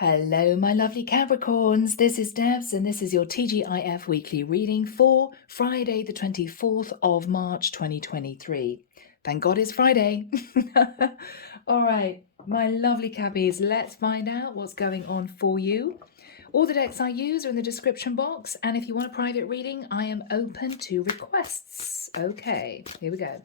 Hello, my lovely Capricorns. This is Debs, and this is your T.G.I.F weekly reading for Friday, the 24th of March, 2023. Thank God it's Friday. All right, my lovely Cappies, let's find out what's going on for you. All the decks I use are in the description box, and if you want a private reading, I am open to requests. Okay, here we go.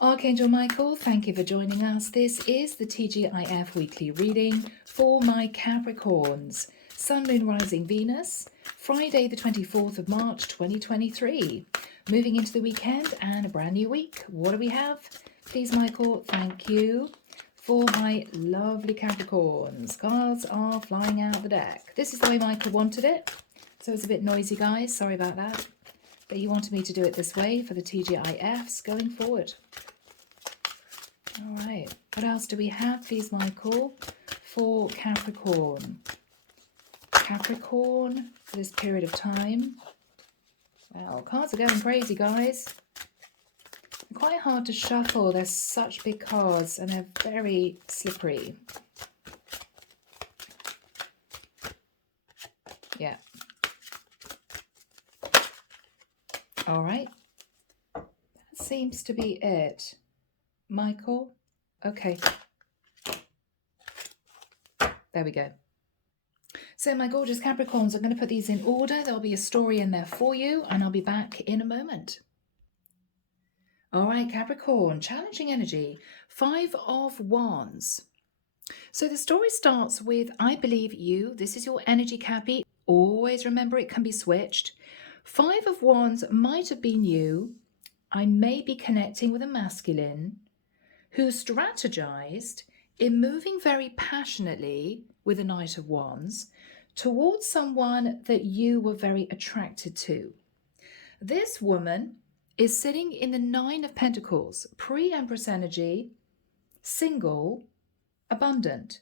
Archangel Michael, thank you for joining us. This is the T.G.I.F weekly reading for my Capricorns. Sun, Moon, Rising, Venus, Friday the 24th of March 2023. Moving into the weekend and a brand new week. What do we have? Please, Michael, thank you for my lovely Capricorns. Cards are flying out the deck. This is the way Michael wanted it. So it's a bit noisy, guys. Sorry about that. But he wanted me to do it this way for the TGIFs going forward. All right, what else do we have, please, Michael, for Capricorn? Capricorn for this period of time. Well, cards are going crazy, guys. They're quite hard to shuffle. They're such big cards and they're very slippery. Yeah. All right. That seems to be it. Michael, okay, there we go. So my gorgeous Capricorns, I'm going to put these in order. There'll be a story in there for you, and I'll be back in a moment. All right, Capricorn, challenging energy, 5 of Wands. So the story starts with, I believe you. This is your energy, Cappy. Always remember it can be switched. 5 of Wands might have been you. I may be connecting with a masculine who strategized in moving very passionately with a Knight of Wands towards someone that you were very attracted to. This woman is sitting in the 9 of Pentacles, pre-Empress energy, single, abundant.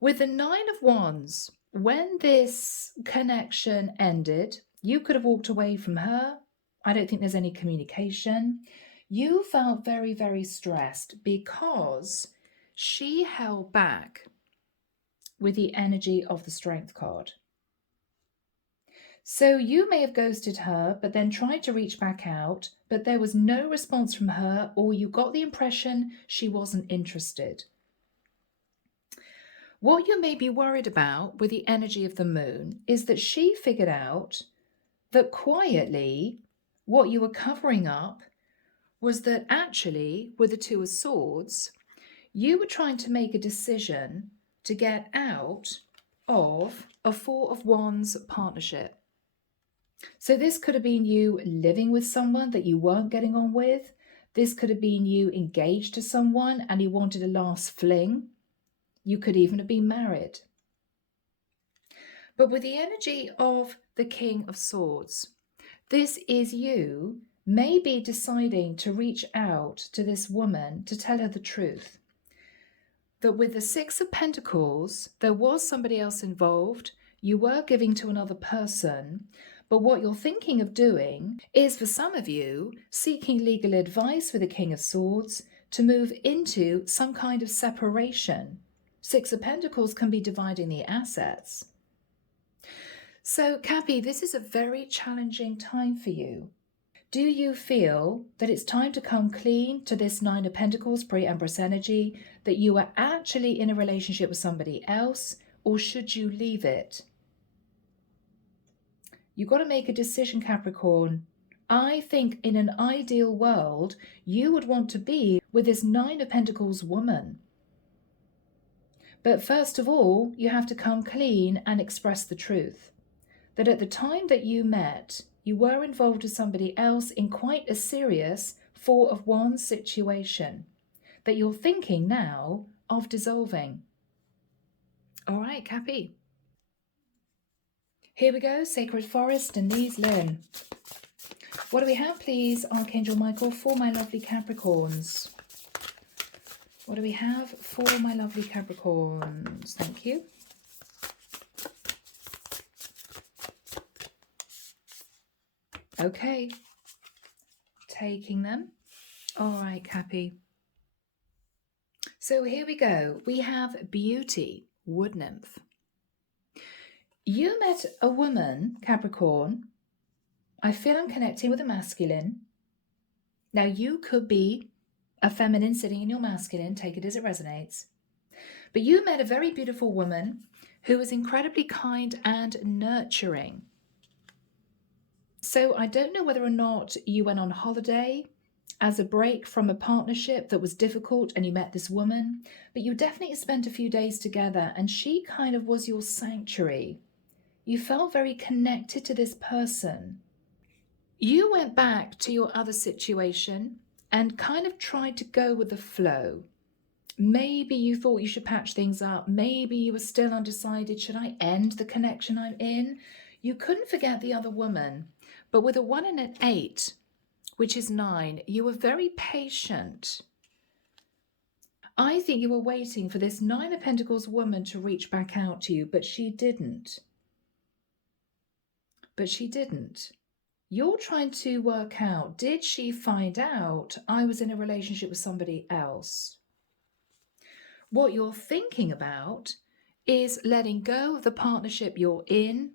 With the 9 of Wands, when this connection ended, you could have walked away from her. I don't think there's any communication. You felt very, very stressed because she held back with the energy of the Strength card. So you may have ghosted her, but then tried to reach back out, but there was no response from her, or you got the impression she wasn't interested. What you may be worried about with the energy of the moon is that she figured out that quietly what you were covering up was that actually, with the 2 of Swords, you were trying to make a decision to get out of a 4 of Wands partnership. So this could have been you living with someone that you weren't getting on with. This could have been you engaged to someone and you wanted a last fling. You could even have been married. But with the energy of the King of Swords, this is you maybe deciding to reach out to this woman to tell her the truth. That with the 6 of Pentacles, there was somebody else involved. You were giving to another person. But what you're thinking of doing is, for some of you, seeking legal advice with the King of Swords to move into some kind of separation. 6 of Pentacles can be dividing the assets. So, Cappy, this is a very challenging time for you. Do you feel that it's time to come clean to this 9 of Pentacles, pre-Empress energy, that you are actually in a relationship with somebody else, or should you leave it? You've got to make a decision, Capricorn. I think in an ideal world, you would want to be with this 9 of Pentacles woman. But first of all, you have to come clean and express the truth. That at the time that you met, you were involved with somebody else in quite a serious 4 of Wands situation that you're thinking now of dissolving. All right, Cappy. Here we go, Sacred Forest, Denise, Linn. What do we have, please, Archangel Michael, for my lovely Capricorns? What do we have for my lovely Capricorns? Thank you. Okay, taking them. All right, Cappy. So here we go. We have Beauty, Wood Nymph. You met a woman, Capricorn. I feel I'm connecting with a masculine. Now, you could be a feminine sitting in your masculine. Take it as it resonates. But you met a very beautiful woman who was incredibly kind and nurturing. So I don't know whether or not you went on holiday as a break from a partnership that was difficult and you met this woman, but you definitely spent a few days together and she kind of was your sanctuary. You felt very connected to this person. You went back to your other situation and kind of tried to go with the flow. Maybe you thought you should patch things up. Maybe you were still undecided. Should I end the connection I'm in? You couldn't forget the other woman. But with a 1 and an 8, which is 9, you were very patient. I think you were waiting for this 9 of Pentacles woman to reach back out to you, but she didn't. You're trying to work out, did she find out I was in a relationship with somebody else? What you're thinking about is letting go of the partnership you're in.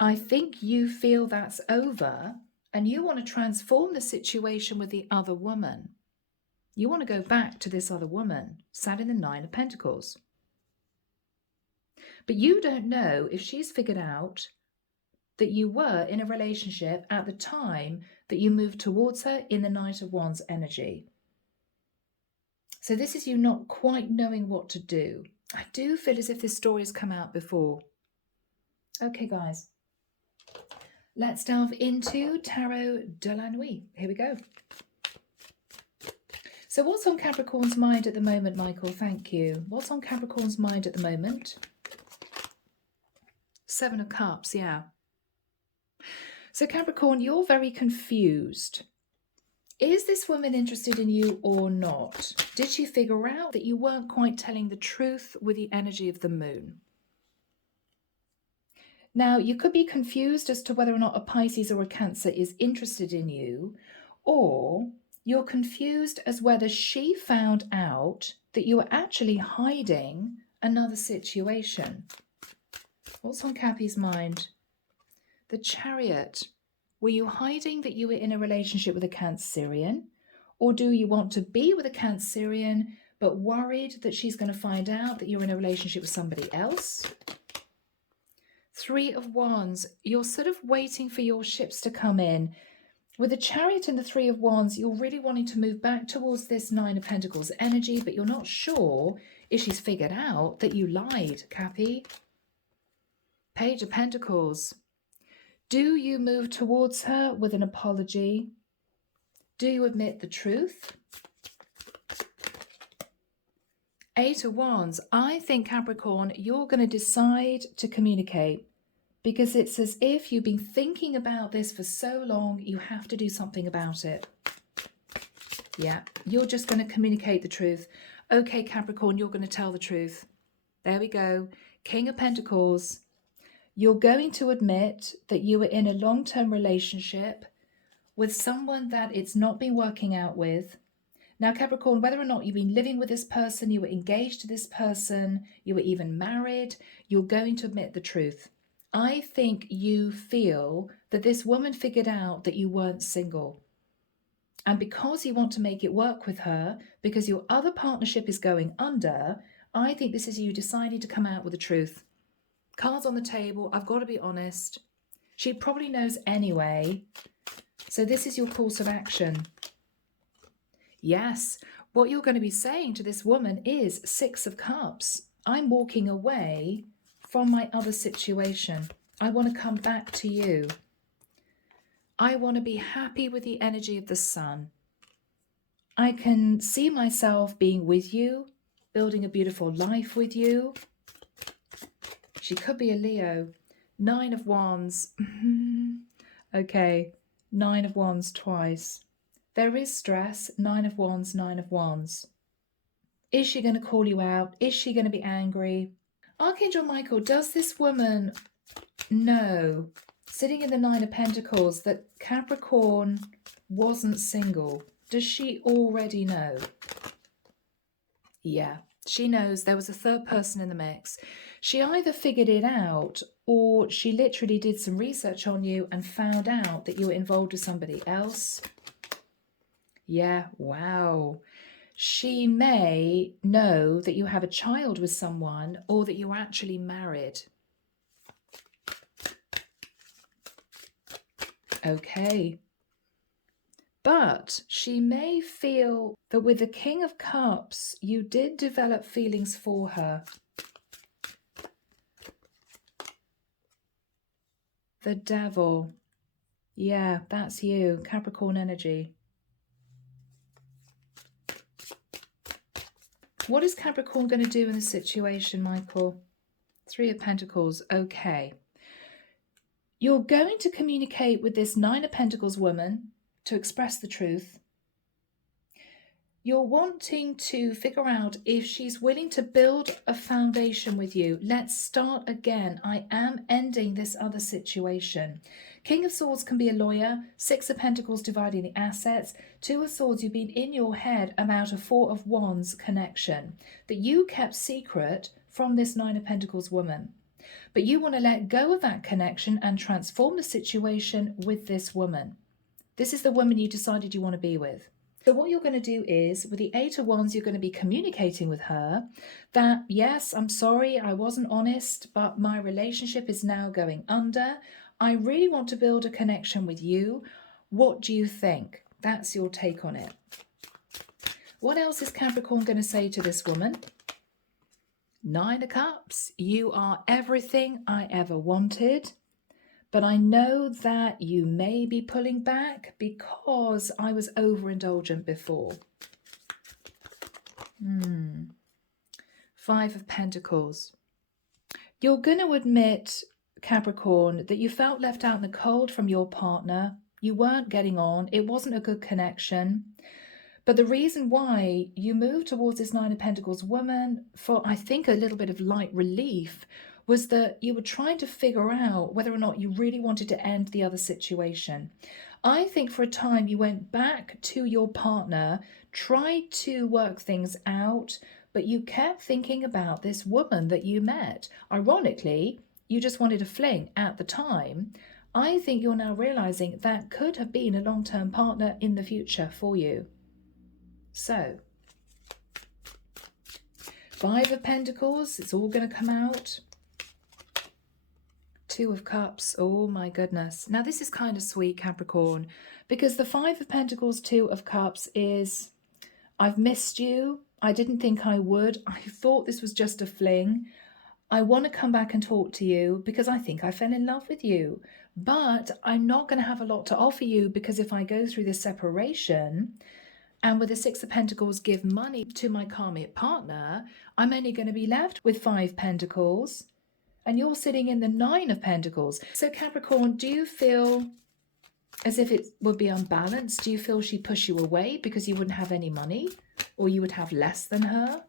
I think you feel that's over and you want to transform the situation with the other woman. You want to go back to this other woman, sat in the 9 of Pentacles. But you don't know if she's figured out that you were in a relationship at the time that you moved towards her in the Knight of Wands energy. So this is you not quite knowing what to do. I do feel as if this story has come out before. Okay, guys. Let's delve into Tarot de la Nuit. Here we go. So what's on Capricorn's mind at the moment, Michael? Thank you. What's on Capricorn's mind at the moment? 7 of Cups, yeah. So Capricorn, you're very confused. Is this woman interested in you or not? Did she figure out that you weren't quite telling the truth with the energy of the moon? Now, you could be confused as to whether or not a Pisces or a Cancer is interested in you, or you're confused as whether she found out that you were actually hiding another situation. What's on Cappy's mind? The Chariot. Were you hiding that you were in a relationship with a Cancerian? Or do you want to be with a Cancerian but worried that she's going to find out that you're in a relationship with somebody else? 3 of Wands. You're sort of waiting for your ships to come in. With the Chariot and the 3 of Wands, you're really wanting to move back towards this 9 of Pentacles energy, but you're not sure if she's figured out that you lied, Cappy. Page of Pentacles. Do you move towards her with an apology? Do you admit the truth? 8 of Wands. I think, Capricorn, you're going to decide to communicate because it's as if you've been thinking about this for so long, you have to do something about it. Yeah, you're just going to communicate the truth. Okay, Capricorn, you're going to tell the truth. There we go. King of Pentacles. You're going to admit that you were in a long-term relationship with someone that it's not been working out with. Now, Capricorn, whether or not you've been living with this person, you were engaged to this person, you were even married, you're going to admit the truth. I think you feel that this woman figured out that you weren't single. And because you want to make it work with her, because your other partnership is going under, I think this is you deciding to come out with the truth. Cards on the table, I've got to be honest. She probably knows anyway. So this is your course of action. Yes, what you're going to be saying to this woman is 6 of Cups. I'm walking away from my other situation. I want to come back to you. I want to be happy with the energy of the sun. I can see myself being with you, building a beautiful life with you. She could be a Leo. 9 of Wands. Okay, 9 of Wands twice. There is stress. 9 of Wands, 9 of Wands. Is she going to call you out? Is she going to be angry? Archangel Michael, does this woman know, sitting in the 9 of Pentacles, that Capricorn wasn't single? Does she already know? Yeah, she knows there was a third person in the mix. She either figured it out or she literally did some research on you and found out that you were involved with somebody else. Yeah, wow. She may know that you have a child with someone or that you're actually married. Okay. But she may feel that with the King of Cups, you did develop feelings for her. The Devil. Yeah, that's you, Capricorn energy. What is Capricorn going to do in this situation, Michael? Three of Pentacles. Okay. You're going to communicate with this Nine of Pentacles woman to express the truth. You're wanting to figure out if she's willing to build a foundation with you. Let's start again. I am ending this other situation. King of Swords can be a lawyer. Six of Pentacles dividing the assets. Two of Swords, you've been in your head about a Four of Wands connection that you kept secret from this Nine of Pentacles woman. But you want to let go of that connection and transform the situation with this woman. This is the woman you decided you want to be with. So what you're going to do is, with the Eight of Wands, you're going to be communicating with her that, yes, I'm sorry, I wasn't honest, but my relationship is now going under. I really want to build a connection with you. What do you think? That's your take on it. What else is Capricorn going to say to this woman? Nine of Cups. You are everything I ever wanted. But I know that you may be pulling back because I was overindulgent before. Five of Pentacles. You're going to admit, Capricorn, that you felt left out in the cold from your partner. You weren't getting on. It wasn't a good connection. But the reason why you moved towards this Nine of Pentacles woman for, I think, a little bit of light relief was that you were trying to figure out whether or not you really wanted to end the other situation. I think for a time you went back to your partner, tried to work things out, but you kept thinking about this woman that you met. Ironically, you just wanted a fling at the time. I think you're now realizing that could have been a long-term partner in the future for you. So, Five of Pentacles, it's all going to come out. Two of Cups, oh my goodness. Now this is kind of sweet, Capricorn, because the Five of Pentacles, Two of Cups is, I've missed you. I didn't think I would. I thought this was just a fling. I want to come back and talk to you because I think I fell in love with you. But I'm not going to have a lot to offer you because if I go through this separation and with the Six of Pentacles give money to my karmic partner, I'm only going to be left with Five Pentacles. And you're sitting in the Nine of Pentacles. So Capricorn, do you feel as if it would be unbalanced? Do you feel she'd push you away because you wouldn't have any money? Or you would have less than her?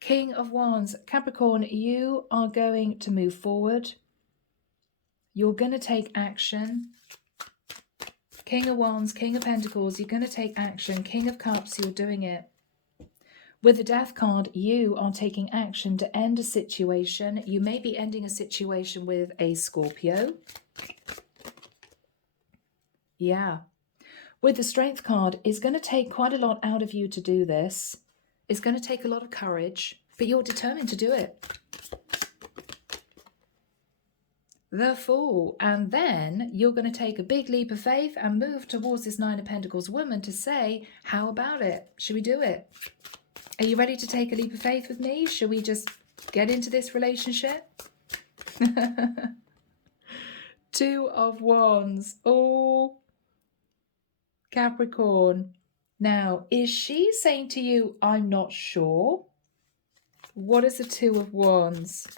King of Wands. Capricorn, you are going to move forward. You're going to take action. King of Wands, King of Pentacles, you're going to take action. King of Cups, you're doing it. With the Death card, you are taking action to end a situation. You may be ending a situation with a Scorpio. Yeah. With the Strength card, it's going to take quite a lot out of you to do this. It's going to take a lot of courage, but you're determined to do it. The Fool. And then you're going to take a big leap of faith and move towards this Nine of Pentacles woman to say, how about it? Should we do it? Are you ready to take a leap of faith with me? Should we just get into this relationship? Two of Wands. Oh, Capricorn. Now, is she saying to you, I'm not sure? What is the Two of Wands?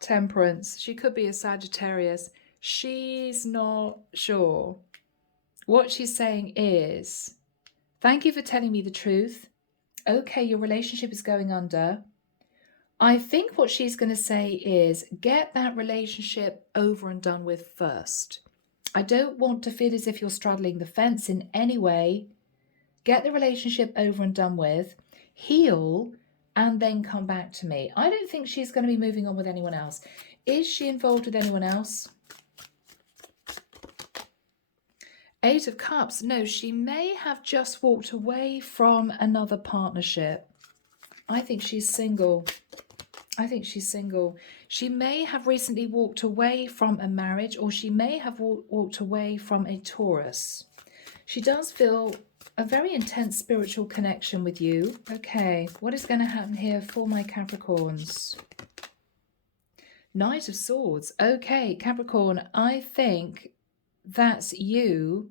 Temperance. She could be a Sagittarius. She's not sure. What she's saying is, thank you for telling me the truth. Okay, your relationship is going under. I think what she's going to say is, get that relationship over and done with first. I don't want to feel as if you're straddling the fence in any way. Get the relationship over and done with, heal, and then come back to me. I don't think she's going to be moving on with anyone else. Is she involved with anyone else? Eight of Cups. No, she may have just walked away from another partnership. I think she's single. I think she's single. She may have recently walked away from a marriage, or she may have walked away from a Taurus. She does feel a very intense spiritual connection with you. Okay, what is going to happen here for my Capricorns? Knight of Swords. Okay, Capricorn, I think that's you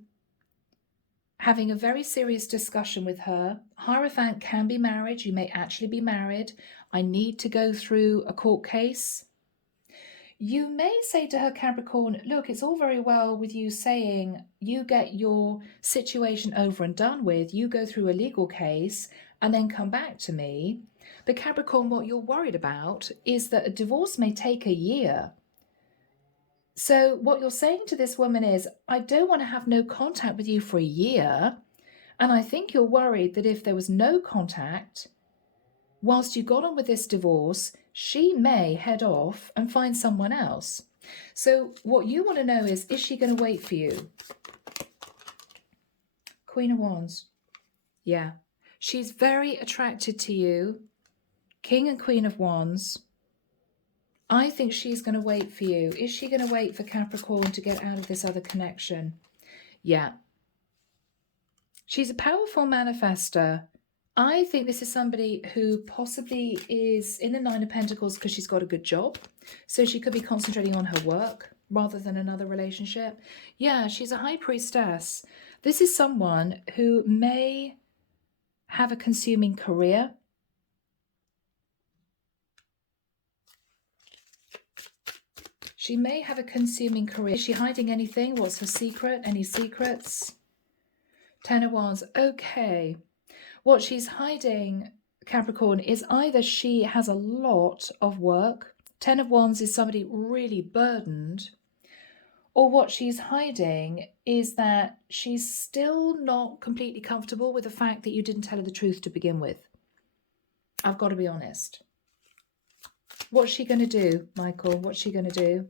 having a very serious discussion with her. Hierophant can be married. You may actually be married. I need to go through a court case. You may say to her, Capricorn, look, it's all very well with you saying you get your situation over and done with, you go through a legal case and then come back to me. But Capricorn, what you're worried about is that a divorce may take a year. So what you're saying to this woman is, I don't want to have no contact with you for a year. And I think you're worried that if there was no contact, whilst you got on with this divorce, she may head off and find someone else. So what you want to know is she going to wait for you? Queen of Wands. Yeah. She's very attracted to you. King and Queen of Wands. I think she's going to wait for you. Is she going to wait for Capricorn to get out of this other connection? Yeah. She's a powerful manifester. I think this is somebody who possibly is in the Nine of Pentacles because she's got a good job. So she could be concentrating on her work rather than another relationship. Yeah, she's a high priestess. This is someone who may have a consuming career. She may have a consuming career. Is she hiding anything? What's her secret? Any secrets? Ten of Wands. Okay. What she's hiding, Capricorn, is either she has a lot of work. Ten of Wands is somebody really burdened. Or what she's hiding is that she's still not completely comfortable with the fact that you didn't tell her the truth to begin with. I've got to be honest. What's she going to do, Michael? What's she going to do?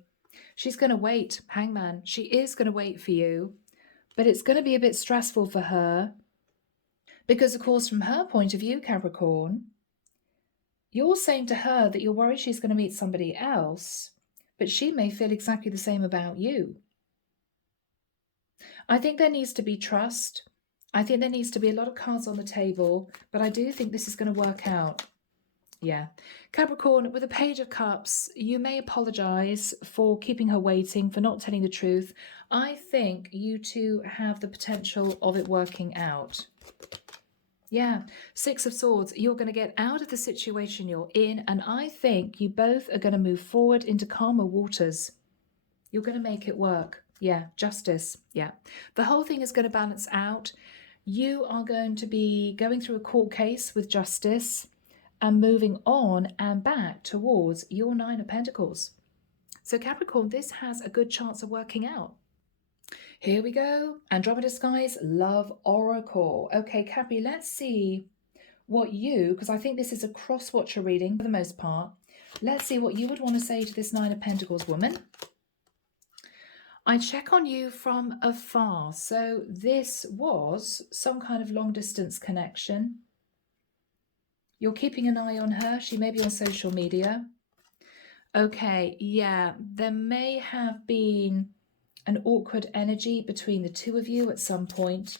She's going to wait, Hangman. She is going to wait for you, but it's going to be a bit stressful for her because, of course, from her point of view, Capricorn, you're saying to her that you're worried she's going to meet somebody else, but she may feel exactly the same about you. I think there needs to be trust. I think there needs to be a lot of cards on the table, but I do think this is going to work out. Yeah. Capricorn, with a Page of Cups, you may apologize for keeping her waiting, for not telling the truth. I think you two have the potential of it working out. Yeah. Six of Swords, you're going to get out of the situation you're in, and I think you both are going to move forward into calmer waters. You're going to make it work. Yeah. Justice. Yeah. The whole thing is going to balance out. You are going to be going through a court case with justice and moving on and back towards your Nine of Pentacles. So Capricorn, this has a good chance of working out. Here we go. Andromeda Skies Love Oracle. Okay, Capri, let's see what you, because I think this is a cross-watcher reading for the most part. Let's see what you would want to say to this Nine of Pentacles woman. I check on you from afar. So this was some kind of long-distance connection. You're keeping an eye on her. She may be on social media. Okay, yeah, there may have been an awkward energy between the two of you at some point.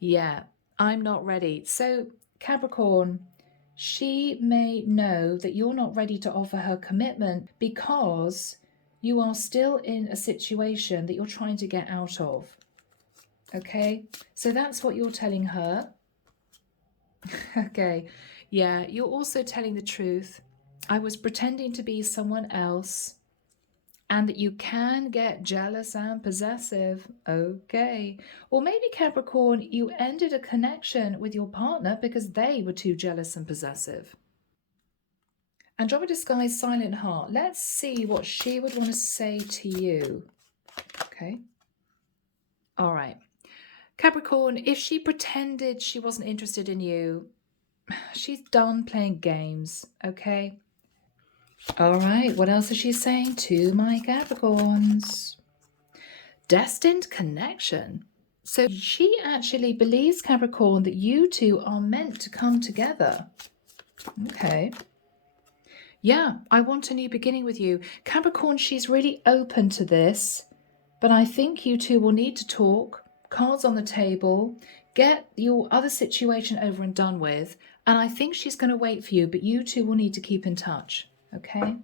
Yeah, I'm not ready. So, Capricorn, she may know that you're not ready to offer her commitment because you are still in a situation that you're trying to get out of. Okay, so that's what you're telling her. Okay, yeah, you're also telling the truth. I was pretending to be someone else, and that you can get jealous and possessive. Okay, or maybe Capricorn, you ended a connection with your partner because they were too jealous and possessive. Andromeda Sky's Silent Heart. Let's see what she would want to say to you. Okay, all right. Capricorn, if she pretended she wasn't interested in you, she's done playing games, okay? All right, what else is she saying to my Capricorns? Destined connection. So she actually believes, Capricorn, that you two are meant to come together. Okay. Yeah, I want a new beginning with you. Capricorn, she's really open to this, but I think you two will need to talk, cards on the table, get your other situation over and done with, and I think she's going to wait for you, but you two will need to keep in touch, okay?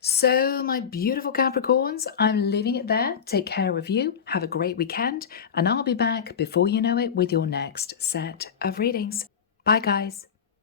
So, my beautiful Capricorns, I'm leaving it there. Take care of you. Have a great weekend. And I'll be back before you know it with your next set of readings. Bye, guys.